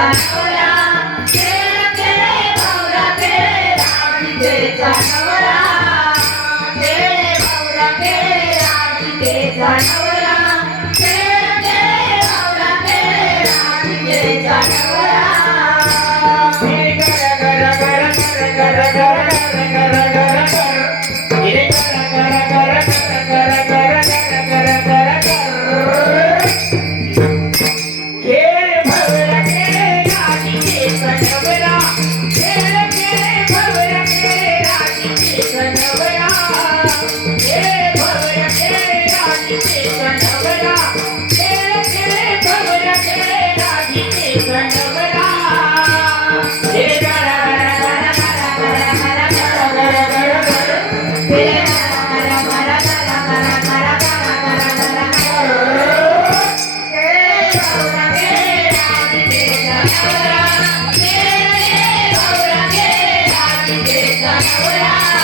Tá. esta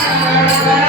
Thank you.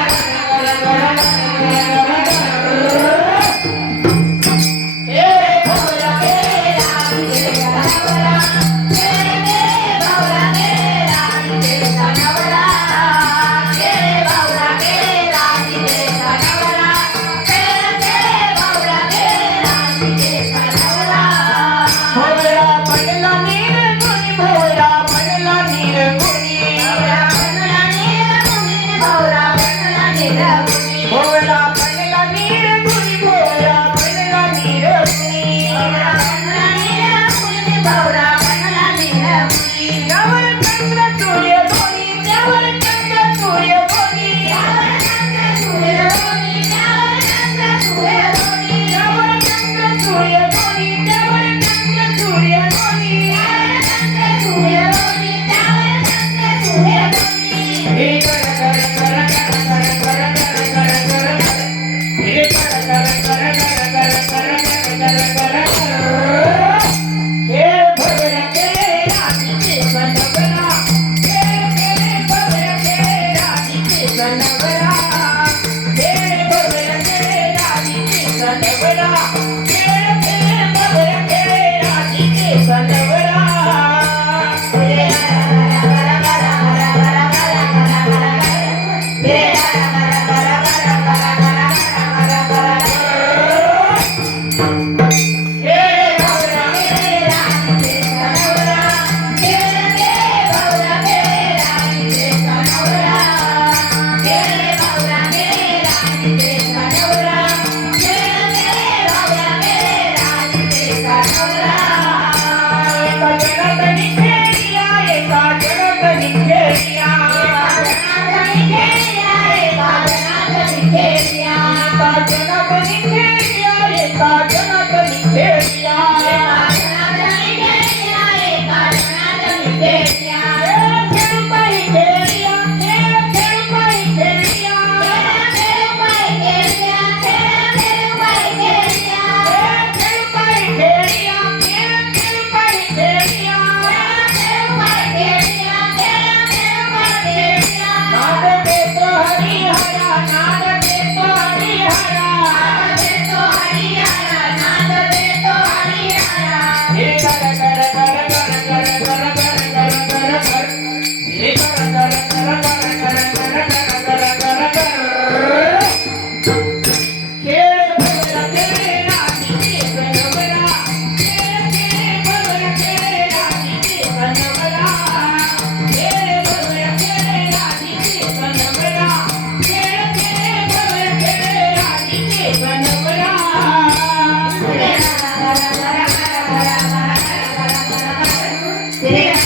Direito